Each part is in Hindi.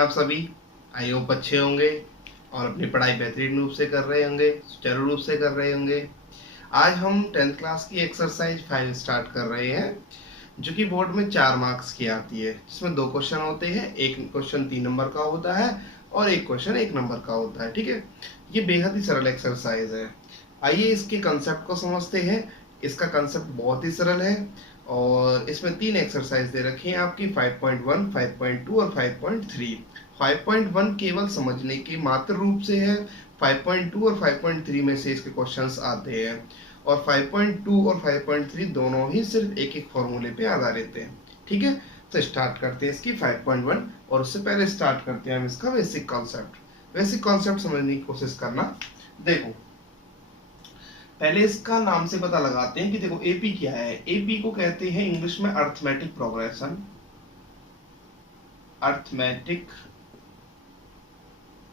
आप सभी? आई होप अच्छे होंगे और अपनी पढ़ाई बेहतरीन रूप से कर रहे होंगे, सुचारू रूप से कर रहे होंगे। आज हम 10th क्लास की एक्सरसाइज 5 स्टार्ट कर रहे हैं, जो कि बोर्ड में 4 मार्क्स की आती है, जिसमें 2 क्वेश्चन होते हैं। एक क्वेश्चन 3 नंबर का होता है और एक क्वेश्चन 1 नंबर का होता है। ठीक है, ये बेहद ही सरल एक्सरसाइज है। आइए इसके कंसेप्ट को समझते हैं। इसका कंसेप्ट बहुत ही सरल है और इसमें 3 एक्सरसाइज दे रखी हैं आपकी, 5.1, 5.2 और 5.3। 5.1 केवल समझने के मात्र रूप से है। 5.2 और 5.3 में से इसके क्वेश्चंस आते हैं और 5.2 और 5.3 दोनों ही सिर्फ एक एक फॉर्मूले पे आधारित हैं। ठीक है, तो स्टार्ट करते हैं इसकी 5.1 और उससे पहले स्टार्ट करते हैं हम इसका बेसिक कॉन्सेप्ट। बेसिक कॉन्सेप्ट समझने की कोशिश करना। देखो, पहले इसका नाम से पता लगाते हैं कि देखो एपी क्या है। एपी को कहते हैं इंग्लिश में अर्थमेटिक प्रोग्रेशन। अर्थमेटिक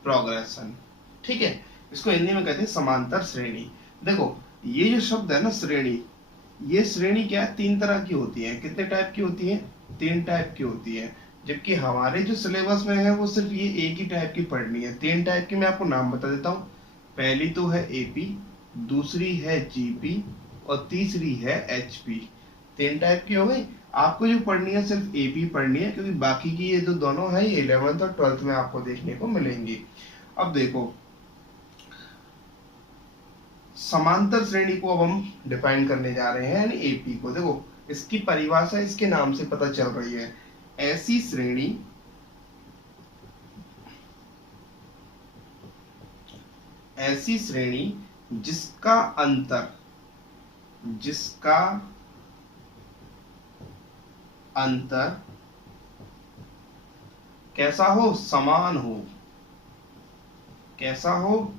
प्रोग्रेशन, ठीक है, इसको हिंदी में कहते हैं समांतर श्रेणी। देखो ये जो शब्द है ना श्रेणी, ये श्रेणी क्या है, 3 तरह की होती है। कितने टाइप की होती है? 3 टाइप की होती है, जबकि हमारे जो सिलेबस में है वो सिर्फ ये एक ही टाइप की पढ़नी है। 3 टाइप की मैं आपको नाम बता देता हूँ। पहली तो है एपी, दूसरी है जीपी और तीसरी है एचपी। 3 टाइप की हो गई। आपको जो पढ़नी है सिर्फ एपी पढ़नी है, क्योंकि बाकी की ये जो दोनों है ये 11th और 12th में आपको देखने को मिलेंगी। अब देखो, समांतर श्रेणी को अब हम डिफाइन करने जा रहे हैं, यानी एपी को। देखो इसकी परिभाषा इसके नाम से पता चल रही है। ऐसी श्रेणी जिसका अंतर कैसा हो? समान हो। कैसा हो?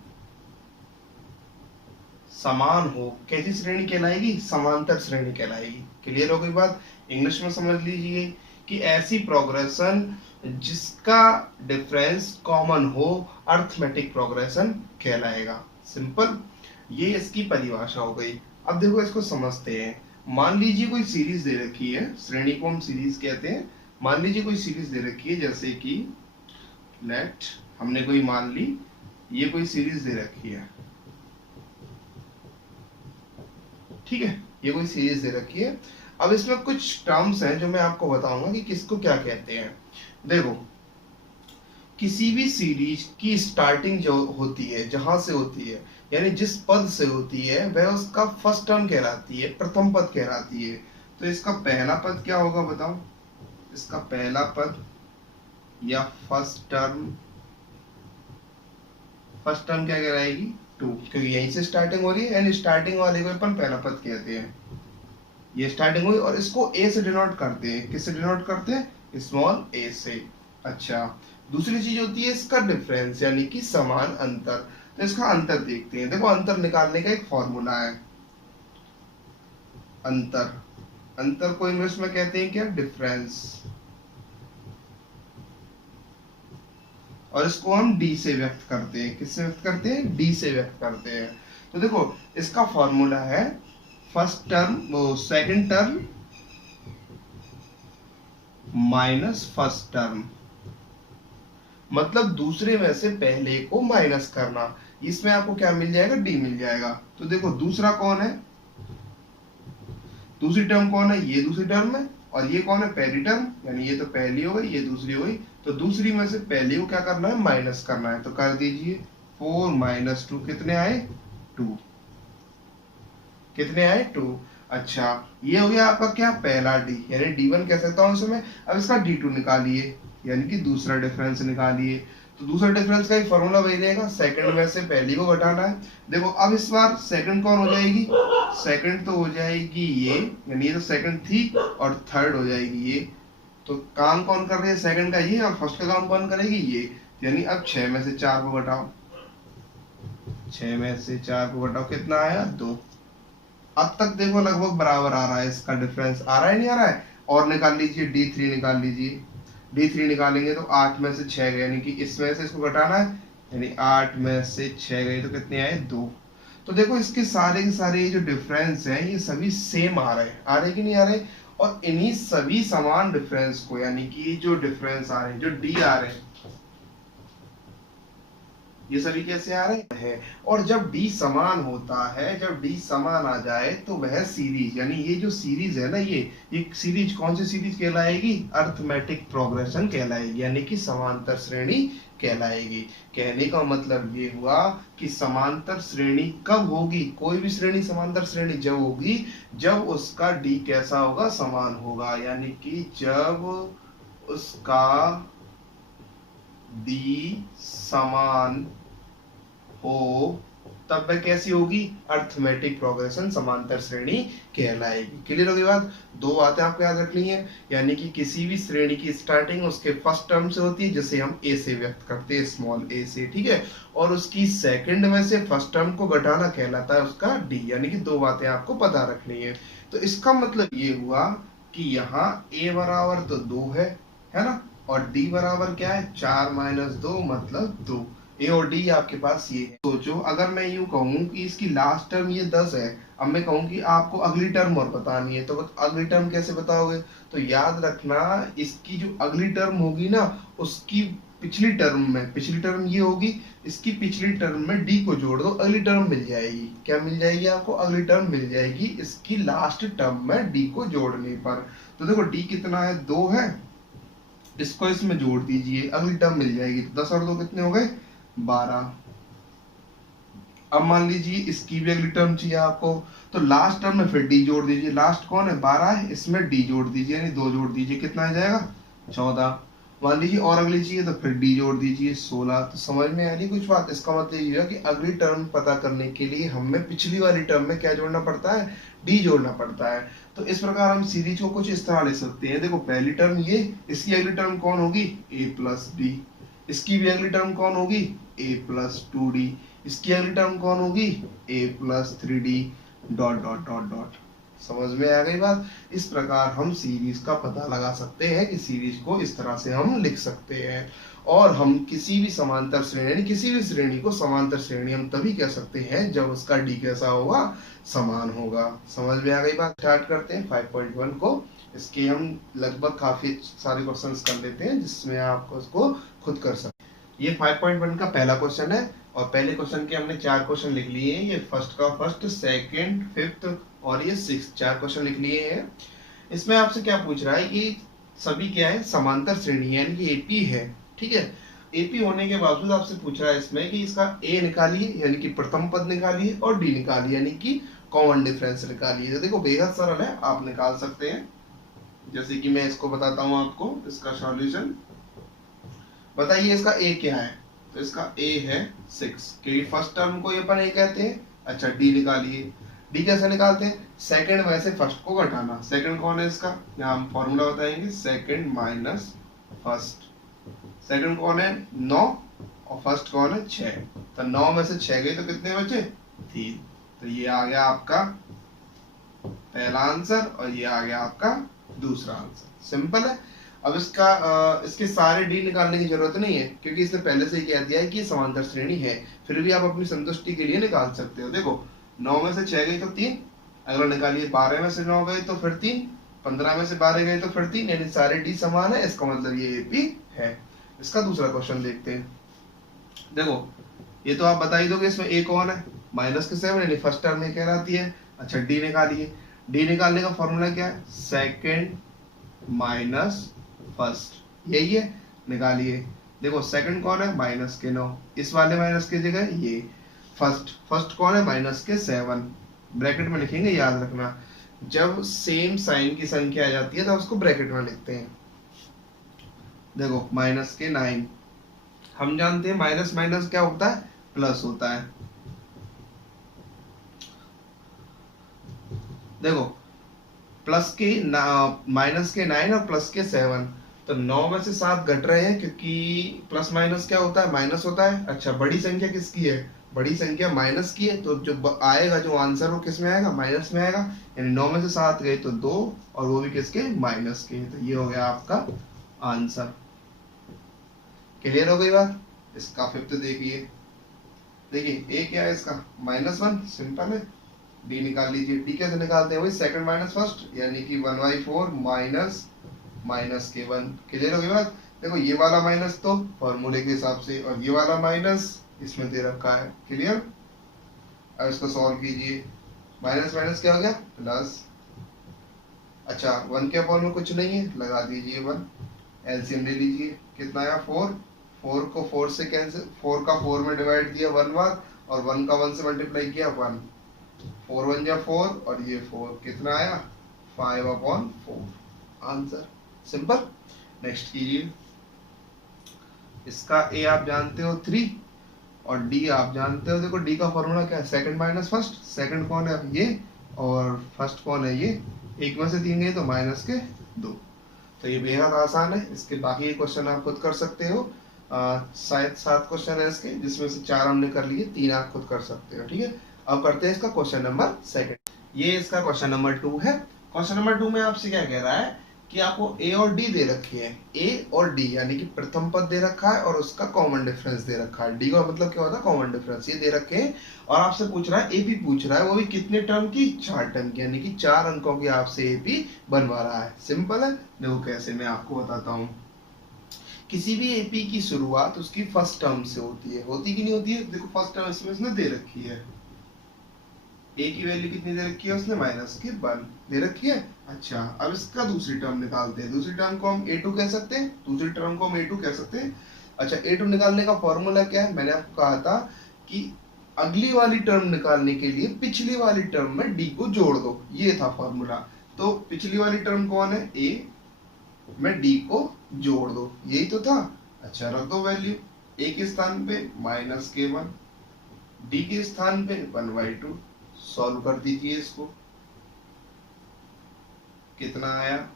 समान हो। कैसी श्रेणी कहलाएगी? समांतर श्रेणी कहलाएगी। क्लियर हो गई बात? इंग्लिश में समझ लीजिए कि ऐसी प्रोग्रेशन जिसका डिफरेंस कॉमन हो, अर्थमेटिक प्रोग्रेशन कहलाएगा। सिंपल, ये इसकी परिभाषा हो गई। अब देखो इसको समझते हैं। मान लीजिए कोई सीरीज दे रखी है, श्रेणी को हम सीरीज कहते हैं। मान लीजिए कोई सीरीज दे रखी है, जैसे कि लेट हमने कोई मान ली ये कोई सीरीज दे रखी है। ठीक है, ये कोई सीरीज दे रखी है। अब इसमें कुछ टर्म्स हैं जो मैं आपको बताऊंगा कि किसको क्या कहते हैं। देखो, किसी भी सीरीज की स्टार्टिंग जो होती है, जहां से होती है, यानी जिस पद से होती है, वह उसका फर्स्ट टर्म कहलाती है, प्रथम पद कहलाती है। तो इसका पहला पद क्या होगा बताओ? इसका पहला पद या फर्स्ट टर्म क्या कहलाएगी? 2, क्योंकि यहीं से स्टार्टिंग हो रही है, यानी स्टार्टिंग वाले को अपन पहला पद कहते हैं। ये स्टार्टिंग हुई और इसको ए से डिनोट करते हैं। किससे डिनोट करते हैं? स्मॉल ए से। अच्छा, दूसरी चीज होती है इसका डिफरेंस, यानी कि समान अंतर। तो इसका अंतर देखते हैं। देखो अंतर निकालने का एक फॉर्मूला है। अंतर को इंग्लिश में कहते हैं क्या? डिफरेंस। और इसको हम डी से व्यक्त करते हैं। किससे व्यक्त करते हैं? डी से व्यक्त करते हैं। तो देखो इसका फॉर्मूला है फर्स्ट टर्म वो second term minus first term, मतलब दूसरे में से पहले को माइनस करना। इसमें आपको क्या मिल जाएगा? डी मिल जाएगा। तो देखो दूसरा कौन है? दूसरी टर्म कौन है? ये दूसरी टर्म है। और ये कौन है? पहली टर्म, यानी ये तो पहली हो गई, ये दूसरी हो गई। तो दूसरी में से पहले को क्या करना है? माइनस करना है। तो कर दीजिए 4 माइनस 2 कितने आए? 2। कितने आए? 2। अच्छा, ये हो गया आपका क्या? पहला डी, यानी D1 कह सकता हूं इसमें। अब इसका D2 निकालिए, यानी कि दूसरा डिफरेंस निकालिए। तो दूसरा डिफरेंस का एक फॉर्मूला वही रहेगा, सेकंड में से पहली को घटाना है। देखो अब इस बार सेकंड कौन हो जाएगी? सेकंड तो हो जाएगी ये, यानी ये तो सेकंड थी, और थर्ड हो जाएगी ये। तो काम कौन कर रही है? सेकंड का ये, और फर्स्ट का काम कौन करेगी? ये। यानी अब 6 में से 4 को घटाओ। 6 में से 4 को घटाओ, कितना आया? 2। अब तक देखो लगभग बराबर आ रहा है इसका डिफरेंस। आ रहा है नहीं आ रहा है? और निकाल लीजिए, D3 निकाल लीजिए। D3 निकालेंगे तो 8 में से 6 गए, यानी कि इसमें से इसको घटाना है, यानी 8 में से 6 गए तो कितने आए? 2। तो देखो इसके सारे के सारे जो डिफरेंस हैं ये सभी सेम आ रहे कि नहीं आ रहे? और इन्हीं सभी समान डिफरेंस को, यानी कि जो डिफरेंस आ रहे हैं, जो डी आ रहे हैं, ये सभी कैसे आ रहे हैं। और जब डी समान होता है, जब डी समान आ जाए तो वह सीरीज, यानी ये जो सीरीज है ना, ये सीरीज कौन सी सीरीज कहलाएगी, अर्थमेटिक प्रोग्रेशन कहलाएगी, यानी कि समांतर श्रेणी कहलाएगी। कहने का मतलब ये हुआ कि समांतर श्रेणी कब होगी, कोई भी श्रेणी समांतर श्रेणी जब होगी जब उसका डी कैसा होगा, समान होगा, यानी कि जब उसका डी समान हो तब वह कैसी होगी, अर्थमेटिक प्रोग्रेशन, समांतर श्रेणी कहलाएगी। क्लियर होगी बात। दो बातें आपको याद रखनी है, यानी कि किसी भी श्रेणी की स्टार्टिंग उसके फर्स्ट टर्म से होती है, जिसे हम ए से व्यक्त करते हैं, स्मॉल ए से, ठीक है, और उसकी सेकंड में से फर्स्ट टर्म को घटाना कहलाता है उसका डी, यानी कि दो बातें आपको पता रखनी है। तो इसका मतलब ये हुआ कि यहाँ ए बराबर तो 2 है ना, और डी बराबर क्या है, 4 - 2 मतलब 2। ए और डी आपके पास ये है। सोचो अगर मैं यूं कहूं कि इसकी लास्ट टर्म ये 10 है, अब मैं कहूं कि आपको अगली टर्म और बतानी है, तो अगली टर्म कैसे बताओगे, तो याद रखना इसकी जो अगली टर्म होगी ना, उसकी पिछली टर्म में, पिछली टर्म ये होगी, इसकी पिछली टर्म में डी को जोड़ दो, अगली टर्म मिल जाएगी। क्या मिल जाएगी आपको, अगली टर्म मिल जाएगी इसकी लास्ट टर्म में डी को जोड़ने पर। तो देखो डी कितना है, 2 है, इसको इसमें जोड़ दीजिए, अगली टर्म मिल जाएगी। 10 और 2 कितने हो गए, 12। अब मान लीजिए इसकी भी अगली टर्म चाहिए आपको, तो लास्ट टर्म में फिर डी जोड़ दीजिए। लास्ट कौन है, 12 है, इसमें डी जोड़ दीजिए, यानी 2 जोड़ दीजिए, कितना आ जाएगा, 14। मान लीजिए और अगली चाहिए तो फिर डी जोड़ दीजिए, 16। तो समझ में आ रही कुछ बात। इसका मतलब ये है कि अगली टर्म पता करने के लिए हमें पिछली वाली टर्म में क्या जोड़ना पड़ता है, डी जोड़ना पड़ता है। तो इस प्रकार हम सीरीज को कुछ इस तरह लिख सकते हैं। देखो पहली टर्म ये, इसकी अगली टर्म कौन होगी, a + d, इसकी भी अगली टर्म कौन होगी, a + 2d, इसकी अगली टर्म कौन होगी, a + 3d, dot dot dot dot. समझ में आ गई बात। इस प्रकार हम सीरीज का पता लगा सकते हैं कि सीरीज को इस तरह से हम लिख सकते हैं। और हम किसी भी समांतर श्रेणी, किसी भी श्रेणी को समांतर श्रेणी हम तभी कह सकते हैं जब उसका डी कैसा होगा, समान होगा। समझ में आ गई बात। स्टार्ट करते हैं 5.1 को। इसके हम लगभग काफी सारे क्वेश्चंस कर लेते हैं जिसमें आपको उसको खुद कर सकते। ये 5.1 का पहला क्वेश्चन है और पहले क्वेश्चन के हमने 4 क्वेश्चन लिख लिए हैं। ये फर्स्ट का फर्स्ट, सेकंड, फिफ्थ और ये 6 4 क्वेश्चन लिख लिए हैं। इसमें आपसे क्या पूछ रहा है कि सभी क्या है, समांतर श्रेणी है, यानी कि एपी है, ठीक है। एपी होने के बावजूद आपसे पूछ रहा है इसमें कि इसका ए निकालिए, यानी कि प्रथम पद निकालिए, और डी निकालिए, यानी कि कॉमन डिफरेंस निकालिए। तो देखो बेहद सरल है, आप निकाल सकते हैं। जैसे कि मैं इसको बताता हूं आपको इसका सॉल्यूशन। बताइए इसका ए क्या है, तो इसका ए है 6, क्योंकि फर्स्ट टर्म को ये अपन ए कहते हैं। अच्छा डी निकालिए। डी कैसे निकालते हैं, सेकंड में से फर्स्ट को घटाना। सेकंड कौन है इसका, यहाँ हम फॉर्मूला बताएंगे, सेकंड माइनस फर्स्ट। सेकंड कौन है, 9, और फर्स्ट कौन है, 6। तो 9 में से 6 गए तो कितने बचे, 3। तो ये आ गया आपका पहला आंसर और ये आ गया आपका दूसरा आंसर। सिंपल है। अब इसके सारे डी निकालने की जरूरत नहीं है, क्योंकि इसने पहले से ही कह दिया है कि समांतर श्रेणी है। फिर भी आप अपनी संतुष्टि के लिए निकाल सकते हो। देखो 9 में से 6 गई तो 3, अगला निकालिए 12 में से 9 गए तो फिर 3, 15 में से 12 गए तो फिर 3, यानी सारे डी समान है। इसका मतलब ये एपी है। इसका दूसरा क्वेश्चन देखते हैं। देखो ये तो आप बता ही दोगे, इसमें ए कौन है, -7, यानी फर्स्ट टर्म में कहलाती है। अच्छा डी निकालिए। डी निकालने का फॉर्मूला क्या है, सेकंड माइनस फर्स्ट, यही है, निकालिए। देखो सेकंड कौन है, -9, इस वाले माइनस की जगह ये फर्स्ट कौन है, -7, ब्रैकेट में लिखेंगे, याद रखना। जब सेम साइन की संख्या आ जाती है तो उसको ब्रैकेट में लिखते हैं। देखो -9, हम जानते हैं माइनस माइनस क्या होता है, प्लस होता है। देखो प्लस के माइनस के 9 और प्लस के 7, तो 9 में से 7 घट रहे हैं, क्योंकि प्लस माइनस क्या होता है, माइनस होता है। अच्छा बड़ी संख्या किसकी है, बड़ी संख्या माइनस की है, तो जो आएगा, जो आंसर वो किस में आएगा, माइनस में आएगा। यानी 9 में से 7 गए तो 2, और वो भी किसके, माइनस के। तो ये हो गया आपका आंसर। क्लियर हो गई बात। इसका फिफ्थ देखिए। देखिए ए क्या है इसका, -1, सिंपल है। डी निकाल लीजिए। डी कैसे निकालते हैं, वही सेकंड माइनस फर्स्ट, यानी कि 1/4 माइनस के 1। क्लियर हो गई बात। देखो ये वाला माइनस तो फॉर्मूले के हिसाब से, और ये वाला माइनस इसमें दे रखा है। क्लियर? अब इसको सॉल्व कीजिए। माइनस माइनस क्या हो गया? प्लस। अच्छा, 1 के अपॉन में कुछ नहीं है, लगा दीजिए 1। एलसीएम ले लीजिए, कितना आया? 4। 4 को 4 से कैंसिल, 4 का 4 में डिवाइड दिया 1 बार, और 1 का 1 से मल्टीप्लाई किया 1। 4 1 जा 4, और ये 4 कितना आया? 5/4 आंसर। सिंपल। नेक्स्ट कीजिए। इसका ए आप जानते हो 3, और डी आप जानते हो। देखो डी का फॉर्मूला क्या है? Second minus first. सेकंड कौन है? ये। और फर्स्ट कौन है? ये। एक में से 3 गए तो माइनस के 2। तो ये बेहद आसान है। इसके बाकी क्वेश्चन आप खुद कर सकते हो। शायद 7 क्वेश्चन है इसके, जिसमें से 4 हमने कर लिए, 3 आप खुद कर सकते हो। ठीक है, अब करते हैं इसका क्वेश्चन नंबर 2। ये इसका क्वेश्चन नंबर 2 है। क्वेश्चन नंबर 2 में आपसे क्या कह रहा है कि आपको ए और डी दे रखी है। ए और डी यानी कि प्रथम पद दे रखा है और उसका कॉमन डिफरेंस दे रखा है। डी का मतलब क्या होता है? Common difference. ये दे रखे हैं और आपसे पूछ रहा है, एपी पूछ रहा है, वो भी कितने टर्म की? 4 टर्म की, यानी कि 4 अंकों की आपसे एपी बनवा रहा है। सिंपल है। देखो कैसे, मैं आपको बताता हूँ। किसी भी एपी की शुरुआत उसकी फर्स्ट टर्म से होती है। होती कि नहीं होती है? देखो फर्स्ट टर्म इसमें उसने दे रखी है। ए की वैल्यू कितनी दे रखी है उसने? -1 दे रखी है। अच्छा, अब इसका दूसरी टर्म निकालते हैं। दूसरी टर्म को हम a2 कह सकते हैं। दूसरी टर्म को हम a2 कह सकते हैं। अच्छा, a2 निकालने का फॉर्मूला क्या है? मैंने आपको कहा था कि अगली वाली टर्म निकालने के लिए पिछली वाली टर्म में d को जोड़ दो, ये था फॉर्मूला। तो पिछली वाली टर्म कौन है? a में d को जोड़ दो, यही तो था। अच्छा, रख दो वैल्यू। a के स्थान पे -k1, d के स्थान पे 1/2। सॉल्व कर दीजिए इसको। कितना आया?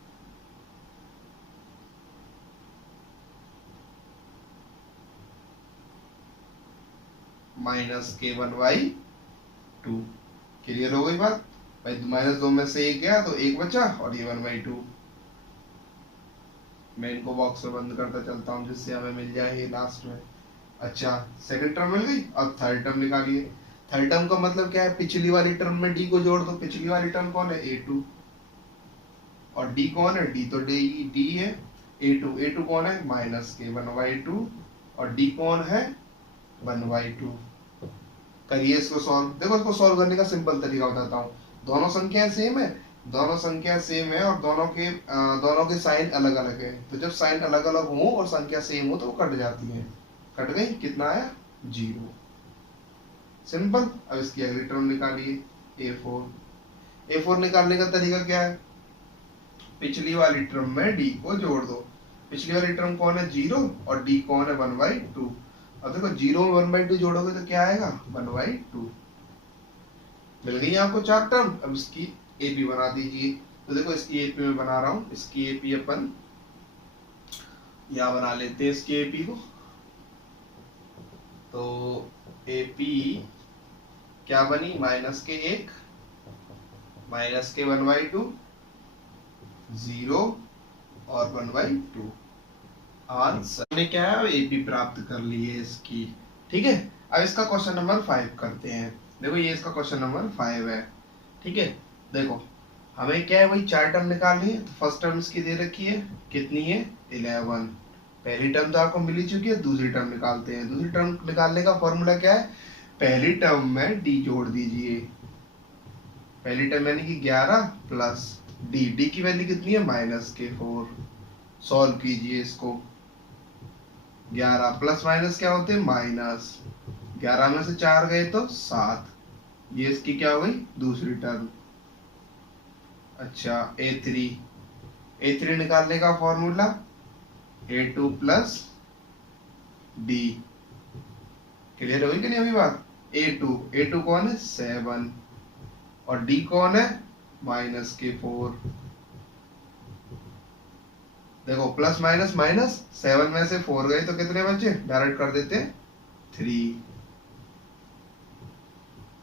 -k1/2। क्लियर हो गई बात भाई? -2 में से 1 गया तो 1 बचा, और ये 1/2। मैं इनको बॉक्स में बंद करता चलता हूँ, जिससे हमें मिल जाए ये लास्ट में। अच्छा, सेकंड टर्म मिल गई। अब थर्ड टर्म निकालिए। थर्ड टर्म का मतलब क्या है? पिछली वाली टर्म में डी को जोड़ दो। पिछली वाली टर्म कौन है? a2। और डी कौन है? डी तो डी है। a2 कौन है? -k1/2। और डी कौन है? 1/2। करिए इसको सॉल्व। देखो इसको सॉल्व करने का सिंपल तरीका बताता हूँ। दोनों संख्याएं सेम है। दोनों संख्या सेम है और दोनों के साइन अलग अलग है। तो जब साइन अलग अलग हो और संख्या सेम हो तो वो कट जाती है। कट गई। कितना आया? 0। सिंपल। अब इसकी अगली टर्म निकालिए, a4 निकालने का तरीका क्या है? पिछली वाली टर्म में d को जोड़ दो। पिछली वाली टर्म कौन है? 0, और d कौन है? 1/2। अब देखो 0 में 1/2 जोड़ोगे तो क्या आएगा? 1/2। मिल गई आपको 4 टर्म। अब इसकी एपी बना दीजिए। तो देखो इसकी एपी में बना रहा हूं। इसकी एपी अपन यहाँ बना लेते हैं इसकी एपी को। तो एपी क्या बनी? -k1, -k1/2, 0 और 1/2। आंसर ने क्या है? एपी प्राप्त कर ली है इसकी। ठीक है, अब इसका क्वेश्चन नंबर 5 करते हैं। देखो ये इसका क्वेश्चन नंबर 5 है। ठीक है, देखो हमें क्या है? वही 4 टर्म निकालनी है। तो फर्स्ट टर्म इसकी दे रखी है, कितनी है? 11। पहली टर्म तो आपको मिल ही चुकी है। दूसरी टर्म निकालते हैं। दूसरी टर्म निकालने का फॉर्मूला क्या है? पहली टर्म में डी जोड़ दीजिए। पहली टर्म यानी कि 11 प्लस डी की वैल्यू कितनी है? -k4। सॉल्व कीजिए इसको। 11 प्लस माइनस क्या होते हैं? माइनस। 11 में से 4 गए तो 7। ये इसकी क्या हो गई? दूसरी टर्म। अच्छा, a3 निकालने का formula a2 plus d। Clear होगी कि नहीं अभी बात? a2 कौन है? 7। और d कौन है? -k4। देखो प्लस माइनस माइनस, 7 में से 4 गए तो कितने बचे? डायरेक्ट कर देते हैं 3।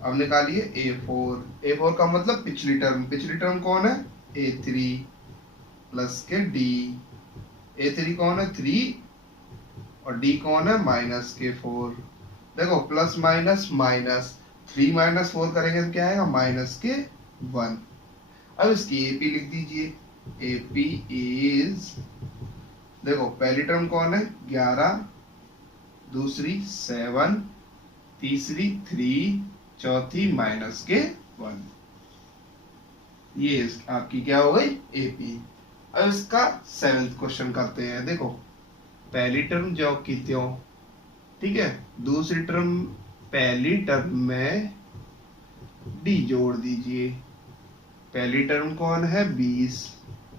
अब निकालिए a4 का मतलब पिछली टर्म कौन है? a3 प्लस के d। a3 कौन है? 3, और d कौन है? -k4। देखो प्लस माइनस माइनस, 3 - 4 करेंगे तो क्या आएगा? -k1। अब इसकी एपी लिख दीजिए। एपी इज, देखो पहली टर्म कौन है? 11, दूसरी 7, तीसरी 3, चौथी माइनस के 1। ये आपकी क्या हो गई एपी। अब इसका 7th क्वेश्चन करते हैं। देखो पहली टर्म जो की त्यों, ठीक है, दूसरी टर्म, पहली टर्म में डी जोड़ दीजिए। पहली टर्म कौन है 20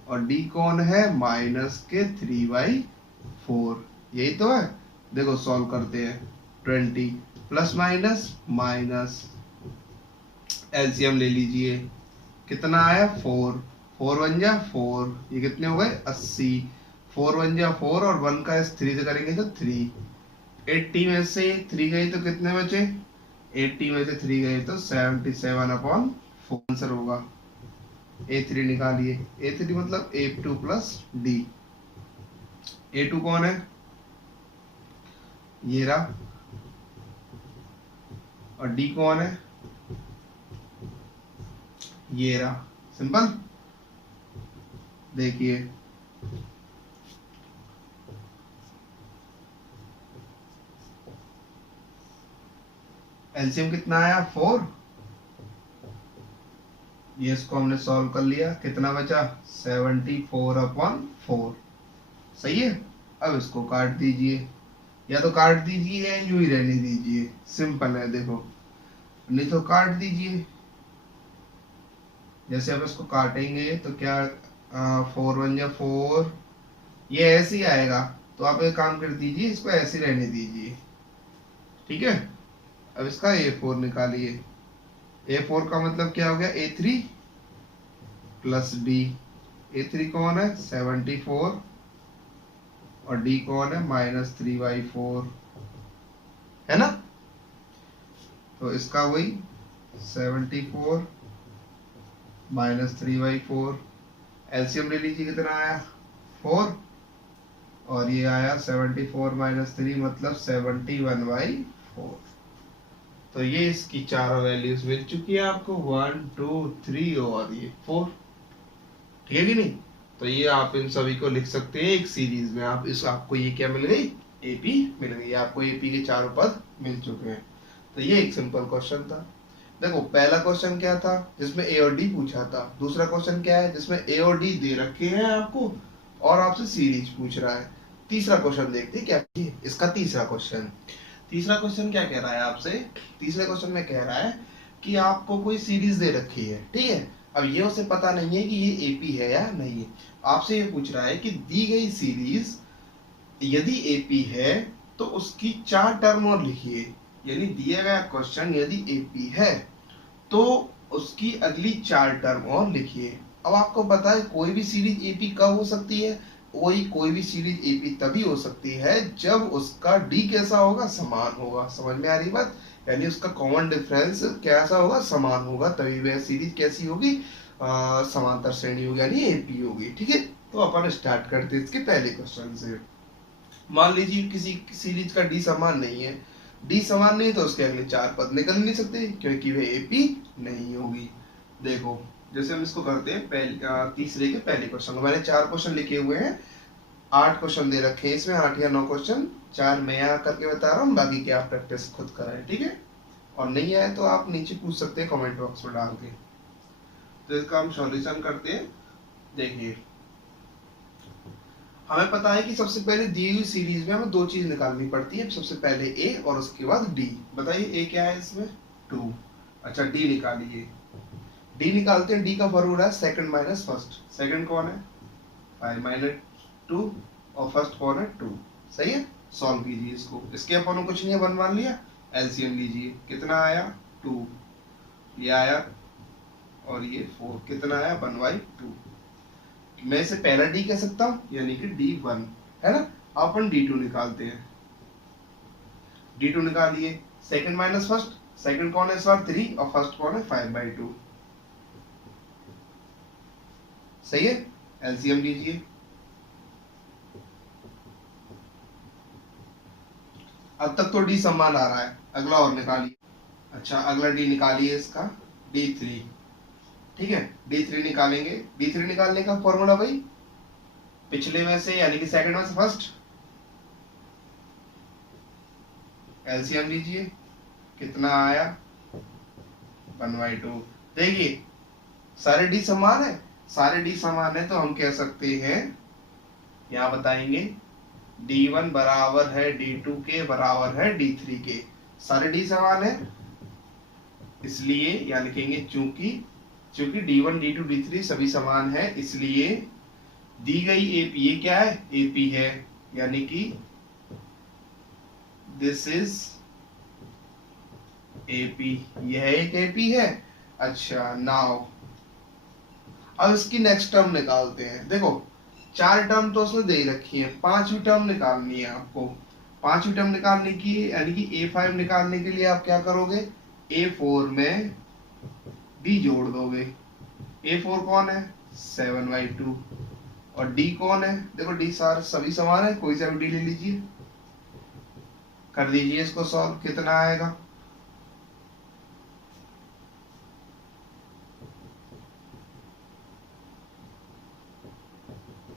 और डी कौन है माइनस के 3/4। यही तो है। देखो सॉल्व करते हैं। 20 प्लस माइनस माइनस, एलसीएम ले लीजिए। कितना आया 4, 4 1 जा 4, ये कितने हो गए 80। 4 1 जा 4 और 1 का 3 से करेंगे तो 3। 80 में से 3 गए तो कितने बचे, 80 में से 3 गए तो 77/4 आंसर होगा। A3 निकालिए। A3 मतलब A2 प्लस डी। A2 कौन है, ये रहा, और डी कौन है, ये रहा। सिंपल। देखिए एलसीएम कितना आया 4, ये इसको हमने सॉल्व कर लिया। कितना बचा 74/4। सही है। अब इसको काट दीजिए, या तो काट दीजिए या यूं ही रहने दीजिए, सिंपल है। देखो नहीं तो काट दीजिए। जैसे अब इसको काटेंगे तो क्या 4 1 जा 4, ये ऐसे ही आएगा। तो आप एक काम कर दीजिए, इसको ऐसे ही रहने दीजिए, ठीक है। अब इसका A4 निकालिए। A4 का मतलब क्या हो गया A3 प्लस डी। A3 कौन है 74 और डी कौन है -3/4, है ना। तो इसका वही 74 -3/4। एलसीएम ले लीजिए। कितना आया 4 और ये आया 74 - 3 मतलब 71/4। तो ये इसकी चारों वैल्यूज मिल चुकी है आपको, 1 2 3 और ये 4। ठीक है कि नहीं। तो ये आप इन सभी को लिख सकते हैं एक सीरीज में। आप इस आपको ये क्या मिल गई एपी मिल गई। आपको एपी के चारों पद मिल चुके हैं। तो ये एक सिंपल क्वेश्चन था। देखो पहला क्वेश्चन क्या था जिसमें ए और डी पूछा था। दूसरा क्वेश्चन क्या है जिसमें ए और डी दे रखे हैं आपको और आपसे सीरीज पूछ रहा है। तीसरा क्वेश्चन देखते हैं क्या इसका तीसरा क्वेश्चन क्या कह रहा है आपसे। तीसरे क्वेश्चन में कह रहा है कि आपको कोई सीरीज दे रखी है, ठीक है। अब ये उसे पता नहीं है कि ये एपी है या नहीं है। आपसे ये पूछ रहा है कि दी गई सीरीज यदि एपी है तो उसकी 4 टर्म और लिखिए। यानी दिया गया क्वेश्चन यदि एपी है तो उसकी अगली 4 टर्म और लिखिए। अब आपको पता है कोई भी सीरीज एपी कब हो सकती है, कोई भी सीरीज एपी तभी हो सकती है जब उसका डी कैसा होगा समान होगा। समझ में आ रही बात। यानी उसका कॉमन डिफरेंस कैसा होगा समान होगा, तभी वह सीरीज कैसी होगी समांतर श्रेणी होगी यानी एपी होगी। ठीक है। तो अपन स्टार्ट करते हैं इसके पहले क्वेश्चन से। मान लीजिए किसी सीरीज का डी समान नहीं है, डी समान नहीं तो उसके अगले 4 पद निकल नहीं सकते क्योंकि वे एपी नहीं होगी। देखो जैसे हम इसको करते हैं तीसरे के पहले क्वेश्चन को। मैंने 4 क्वेश्चन लिखे हुए हैं, 8 क्वेश्चन दे रखे हैं इसमें, 8 या 9 क्वेश्चन। 4 मैं यहाँ करके बता रहा हूँ, बाकी की आप प्रैक्टिस खुद कराएं, ठीक है। और नहीं आए तो आप नीचे पूछ सकते हैं कमेंट बॉक्स में डाल के। तो इसका हम सॉल्यूशन करते हैं। देखिए हमें पता है कि सबसे पहले दी हुई सीरीज में हमें 2 चीज निकालनी पड़ती है। सबसे पहले ए और उसके बाद डी। बताइए ए क्या है इसमें 2। अच्छा डी निकालिए। डी निकालते हैं। डी का फॉर्मूला है सेकंड माइनस फर्स्ट। सेकंड कौन है 5 - 2 और फर्स्ट कौन है 2। सही है। सॉल्व कीजिए इसको। इसके अपन को कुछ नहीं है, 1 मान लिया। एलसीएम लीजिए। कितना आया 2, ये आया और ये 4। कितना आया 1/2। मैं इसे पहला डी कह सकता हूं यानी कि D1 है ना। अपन D2 निकालते हैं। D2 निकालिए। Second minus first. सेकंड कौन है इस बार 3 और फर्स्ट कौन है 5/2। सही है। एलसीएम लीजिए। अब तक तो डी समान आ रहा है, अगला और निकालिए। अच्छा अगला डी निकालिए इसका D3। ठीक है। D3 निकालेंगे। D3 निकालने का फॉर्मूला भाई पिछले में से यानी कि सेकंड में से फर्स्ट। एलसीएम लीजिए। कितना आया 1/2। देखिए सारे डी समान है, सारे डी समान है तो हम कह सकते हैं, यहाँ बताएंगे D1 बराबर है D2 के बराबर है D3 के। सारे डी समान है इसलिए यहाँ लिखेंगे चूंकि D1 D2 D3 सभी समान है, इसलिए दी गई एपी, ये क्या है एपी है, यानी कि दिस इज एपी, यह एक एपी है। अच्छा नाउ अब इसकी नेक्स्ट टर्म निकालते हैं। देखो 4 टर्म तो उसने दे ही रखी है, 5वीं टर्म निकालनी है आपको। 5वीं टर्म निकालने की यानी कि A5 निकालने के लिए आप क्या करोगे, A4 में D जोड़ दोगे। A4 कौन है 7/2 और D कौन है, देखो D सारे सभी समान है, कोई सा भी D ले लीजिए, कर दीजिए इसको सॉल्व। कितना आएगा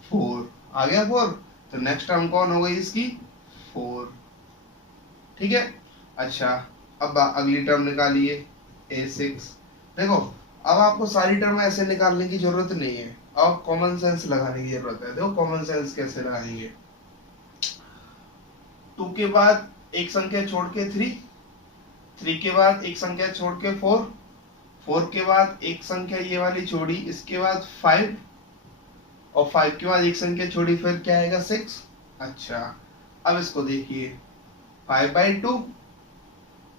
4 आ गया 4, तो नेक्स्ट टर्म कौन हो गई इसकी 4, ठीक है। अच्छा अब अगली टर्म निकालिए A6। देखो अब आपको सारी टर्म ऐसे निकालने की जरूरत नहीं है, अब कॉमन सेंस लगाने की जरूरत है। देखो कॉमन सेंस कैसे लगाएंगे, 2 के बाद एक संख्या छोड़ के 3 के बाद एक संख्या छोड़ के 4 के बाद एक संख्या ये वाली छोड़ी, इसके बाद 5 और 5 के बाद एक संख्या छोड़ी, फिर क्या आएगा 6। अच्छा अब इसको देखिए 5/2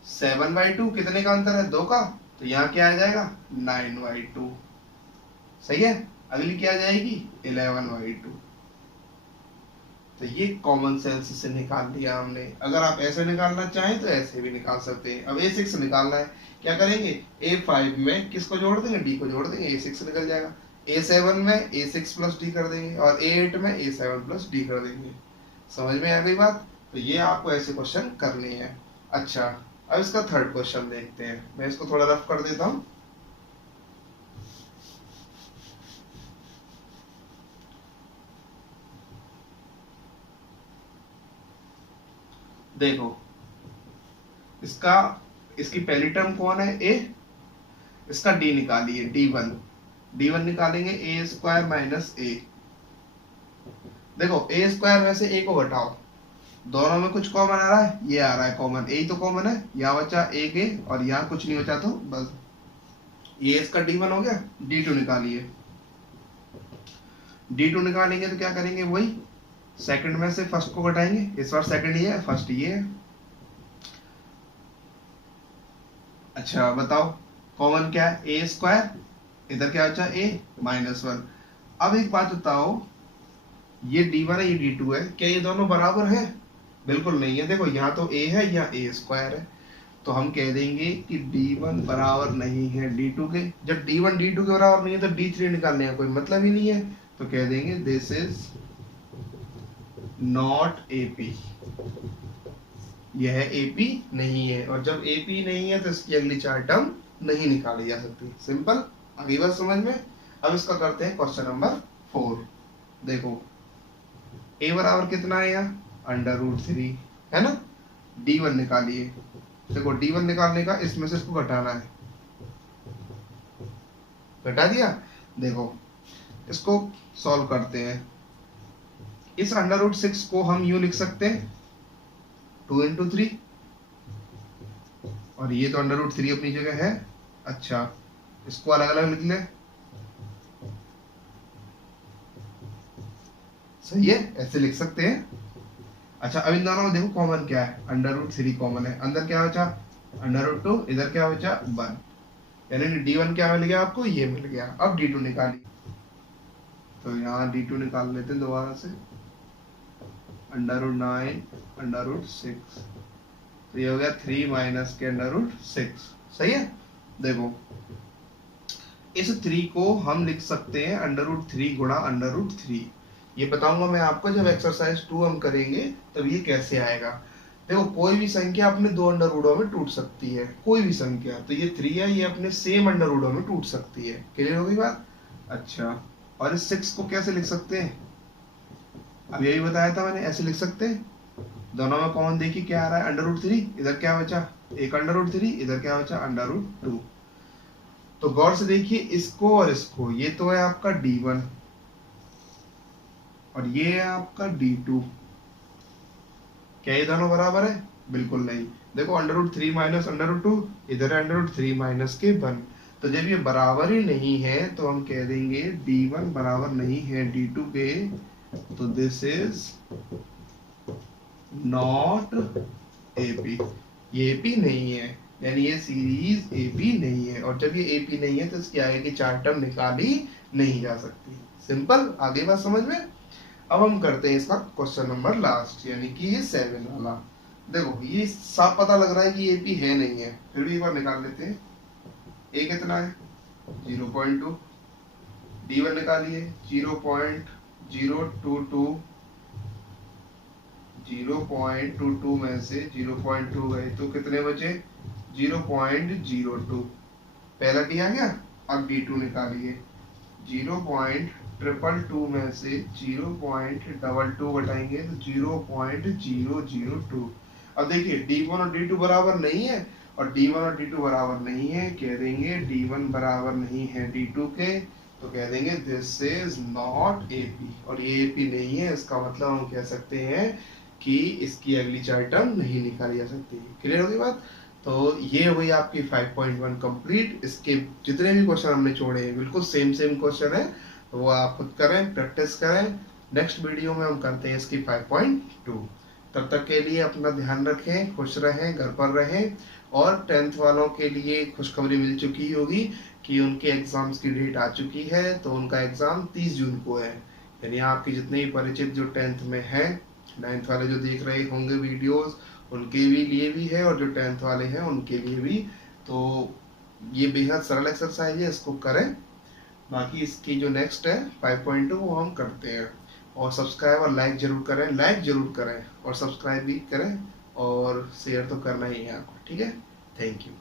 7/2 कितने का अंतर है 2 का, तो यहाँ क्या आ जाएगा 9/2, सही है। अगली क्या आ जाएगी 11/2। तो ये कॉमन सेंस से निकाल लिया हमने। अगर आप ऐसे निकालना चाहें तो ऐसे भी निकाल सकते हैं। अब A6 निकालना है, क्या करेंगे A5 में किसको जोड़ देंगे D को जोड़ देंगे, A6 निकल जाएगा। A7 में A6 प्लस D कर देंगे और A8 में A7 प्लस D कर देंगे। समझ में आ गई बात। तो ये आपको ऐसे क्वेश्चन करने हैं। अच्छा अब इसका थर्ड क्वेश्चन देखते हैं, मैं इसको थोड़ा रफ कर देता हूँ। देखो इसकी पहली टर्म कौन है A, इसका D निकालिए D1 निकालेंगे A² माइनस A। देखो A² में से A को घटाओ, दोनों में कुछ कॉमन आ रहा है, ये आ रहा है कॉमन, A ही तो कॉमन है, यहाँ बचा A और यहाँ कुछ नहीं बचा, तो बस ये इसका D1 हो गया। D2 निकालिए, D2 निकालेंगे तो क्या करेंगे, वही सेकंड में से फर्स्ट को घटाएंगे, इस बार सेकंड ये है फर्स्ट ये है। अच्छा बताओ कॉमन क्या है A², इधर क्या बचा A -1। अब एक बात बताओ, ये D1 है ये D2 है, क्या ये दोनों बराबर है, बिल्कुल नहीं है। देखो यहाँ तो A है यहाँ A² है, तो हम कह देंगे कि D1 बराबर नहीं है D2 के। जब D1 D2 के बराबर नहीं है तो D3 निकालने का कोई मतलब ही नहीं है, तो कह देंगे दिस इज नॉट AP, यह AP नहीं है। और जब AP नहीं है तो इसकी अगली 4 टर्म नहीं निकाली जा सकती। सिंपल, अभी बस समझ में। अब इसका करते हैं क्वेश्चन नंबर 4। देखो A बराबर कितना है यहाँ √3 है ना, D1 निकालिए। देखो D1 निकालने का इसमें से इसको घटाना है, घटा दिया। देखो इसको सॉल्व करते हैं। इस √6 को हम यूं लिख सकते हैं 2 × 3, और ये तो √3 अपनी जगह है। अच्छा इसको अलग अलग लिख ले, सही है, ऐसे लिख सकते हैं। अच्छा अब इन दोनों में देखो कॉमन क्या है, √3 कॉमन है, अंदर क्या बचा √2, इधर क्या बचा 1, यानी कि D1 क्या मिल गया आपको, ये मिल गया। अब D2 निकालिए, तो यहाँ D2 निकाल लेते हैं दोबारा से, √9 √6, तो ये हो गया 3 माइनस के √6, सही है। देखो इस 3 को हम लिख सकते हैं √3 गुणा √3। ये बताऊंगा मैं आपको जब एक्सरसाइज 2 हम करेंगे तब ये कैसे आएगा। देखो कोई भी संख्या अपने 2 अंडर रूटों में टूट सकती है, कोई भी संख्या, तो ये 3 है, ये अपने सेम अंडर रूटों में टूट सकती है। क्लियर हो गई बात। अच्छा और इस 6 को कैसे लिख सकते हैं, अब यही बताया था मैंने, ऐसे लिख सकते हैं। दोनों में कॉमन देखिए क्या आ रहा है √3, इधर क्या बचा एक √3, इधर क्या बचा √2। तो गौर से देखिए इसको और इसको, ये तो है आपका D1 और ये है आपका D2। क्या ये दोनों बराबर है? बिल्कुल नहीं। देखो √3 माइनस √2, इधर है √3 माइनस के 1। तो जब ये बराबर ही नहीं है तो हम कह देंगे D1 बराबर नहीं है D2 के, तो दिस इज नॉट AP। ये AP नहीं है, यानी ये सीरीज AP नहीं है। और जब ये AP नहीं है तो इसके आगे की 4 टर्म निकाली नहीं जा सकती। सिंपल, आगे बात समझ में। अब हम करते हैं इसका क्वेश्चन नंबर लास्ट, यानी कि ये 7 वाला। देखो ये साफ पता लग रहा है कि AP है नहीं है, फिर भी एक बार निकाल लेते हैं। A कितना है 0.2, D1 निकालिए 0.022, 0.22 में से 0.2 गए तो कितने बचे 0.02। पहला किया गया। अब D2 निकालिए 0.222 में से 0.22 घटाएंगे तो 0.002। अब देखिए D1 और D2 बराबर नहीं है, और D1 और D2 बराबर नहीं है, कह देंगे D1 बराबर नहीं है D2 के, तो कह देंगे दिस इज नॉट AP। और ये AP नहीं है, इसका मतलब हम कह सकते हैं कि इसकी अगली 4 टर्म नहीं निकाली जा सकती। क्लियर होगी बात? तो ये हुई आपकी 5.1 कंप्लीट। इसके जितने भी क्वेश्चन हमने छोड़े हैं बिल्कुल सेम क्वेश्चन है, तो वो आप खुद करें, प्रैक्टिस करें। नेक्स्ट वीडियो में हम करते हैं इसकी 5.2। तब तक के लिए अपना ध्यान रखें, खुश रहें, घर पर रहें। और 10th वालों के लिए खुशखबरी मिल चुकी होगी कि उनके एग्जाम्स की डेट आ चुकी है। तो उनका एग्जाम 30 जून को है, यानी आपके जितने भी परिचित जो 10th में हैं, 9th वाले जो देख रहे होंगे वीडियोस, उनके भी लिए भी है, और जो 10th वाले हैं उनके लिए भी। तो ये बेहद सरल एक्सरसाइज है, इसको करें। बाकी इसकी जो नेक्स्ट है 5.2 वो हम करते हैं। और सब्सक्राइब और लाइक जरूर करें, लाइक जरूर करें और सब्सक्राइब भी करें, और शेयर तो करना ही है आपको। ठीक है, थैंक यू।